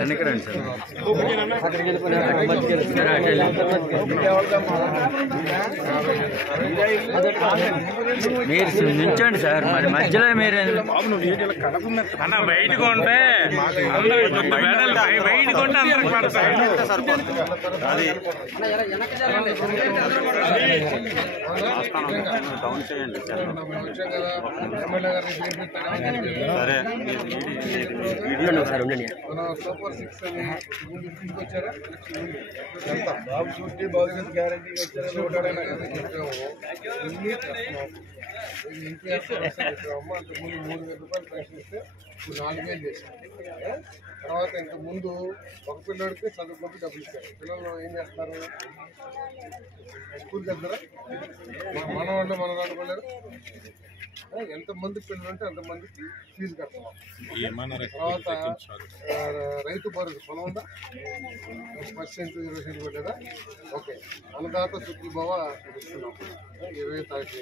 వెనకరండి sir. మీరు నిల్చోండి sir, మరి మధ్యలో మీరు అన్న బయటకు ఉంటే బయటకు ఉంటే అందరికి పడతాయి. డౌన్ చేయండి సరే. సార్ ఉండండి. సూపర్ 6 అని తీసుకొచ్చారా? బాబు షూటీ భవిష్యత్ గ్యారంటీ వచ్చారా? చెప్పాము అంతకుముందు 3,000 రూపాయలు పెన్షన్ ఇస్తే ఇప్పుడు 4,000 చేశాను. తర్వాత ఇంతకుముందు ఒక పిల్లడికి చదువుకుంటూ డబ్బులు ఇచ్చారు. పిల్లలు ఏం చేస్తారు? స్కూల్కి వెళ్తారా? మన వాళ్ళు అనుకోలేరు. ఎంతమంది పిల్లలు ఉంటే అంతమందికి ఫీజు కడతాం. తర్వాత రైతు భరోసా పొలం ఉందా? 10% 20% కొట్టేదా? ఓకే. అన్నదాత సుఖీభవ ఇస్తున్నాం 20వ తారీఖు.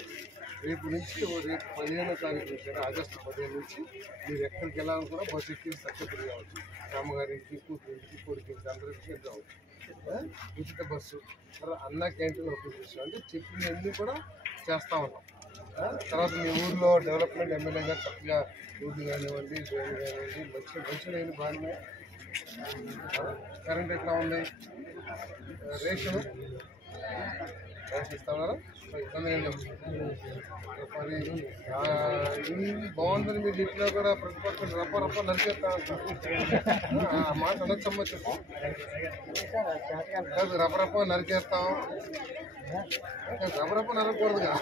రేపు నుంచి రేపు 15వ తారీఖు నుంచి ఆగస్టు 15 నుంచి మీరు ఎక్కడికి వెళ్ళాలని కూడా బస్సు ఎక్కి సక్సెస్ఫుల్ కావచ్చు. అమ్మగారికి, కూతురికి, కొడుకుకి అందరికి వెళ్ళవచ్చు. ఉచిత బస్సు, అన్న క్యాంటీన్ ఓపెన్ చేస్తాం. అంటే చెప్పినవన్నీ కూడా చేస్తూ ఉన్నాం. తర్వాత మీ ఊళ్ళో డెవలప్మెంట్ ఎమ్మెల్యే గారు చక్కగా రోడ్లు కానివ్వండి, డ్రైన్ కానివ్వండి, మంచి లేని బాగానే. కరెంట్ ఎట్లా ఉంది? రేషన్ ఇస్తా ఉన్నారా? ఇబ్బంది ఏం లేదు. మరి ఇది బాగుందని మీరు చెప్పినా కూడా ప్రతిపక్షం రప్ప నరికేస్తా ఉంటారు. ఆ మాట అనొచ్చమ్మా చెప్పు. కాదు రప్ప నరికేస్తాం, రప్ప నరకూడదుగా.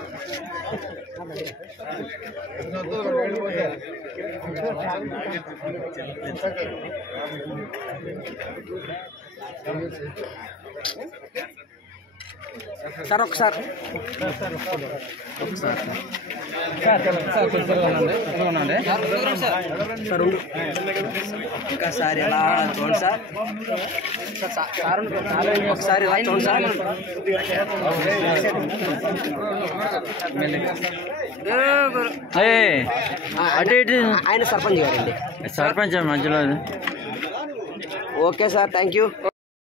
సార్ ఒకసారి ఒకసారి ఎలా చూడండి సార్. ఒకసారి ఇలా చూడండి సార్. అటు ఇటు ఆయన సర్పంచ్ గారండి. సర్పంచ్ మధ్యలో. Okay sir, thank you.